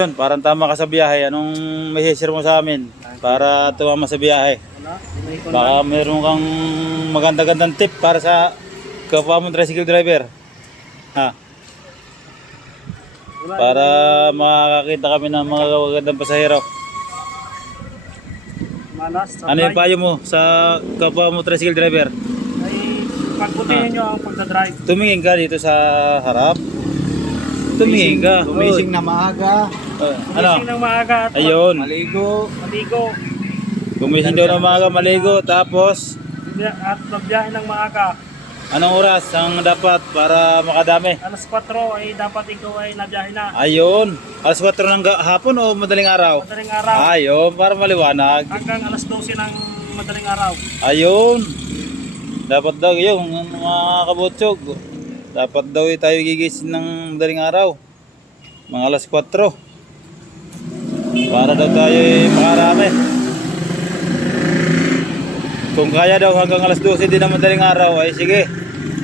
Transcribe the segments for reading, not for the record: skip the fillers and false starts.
Yun, parang tama ka sa biyahe. Anong may share mo sa amin para tumama sa biyahe? Baka meron kang maganda-gandang tip para sa kapwa mong tricycle driver. Ha? Para makakita kami ng mga magandang pasahero. Ano yung payo mo sa kapwa mo tricycle driver? Ay pagbutihin nyo ang pagdadrive. Tumingin ka dito sa harap. Tumingin ka. Gumising na maaga. Gumising ng maaga at Ayun. Maligo. maligo. Gumising daw ng maaga, maligo. Tapos, At magbiyahe ng maaga. anong oras ang dapat para makadami? Alas 4 ay dapat ikaw ay nabiyahe na. Ayun. Alas 4 ng hapon o madaling araw? Madaling araw. Ayun, para maliwanag. Hanggang alas 12 ng madaling araw. Ayun. Dapat daw yung mga kabutsog. Dapat daw tayo gigising ng madaling araw. Mga alas 4. Para daw tayo makarami. Kung kaya daw hanggang alas 12 din ng madaling araw, ay sige.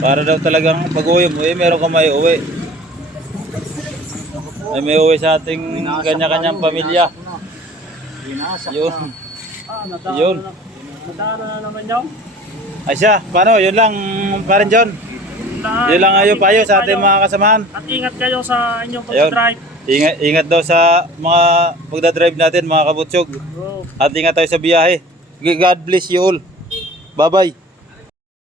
Para daw talagang pag-uwi mo, meron ka may uwi. Ay may uwi sa ating kanya-kanyang pamilya. Yun. Yun. Nadaan na naman yun. Ay siya, paano? Yun lang, parin John. Yun lang ayo payo sa ating mga kasamahan. At ingat kayo sa inyong Ayun. pagdadrive. Ingat daw sa mga pagdadrive natin mga kabutsog. Oh. At ingat tayo sa biyahe. God bless you all. Bye-bye.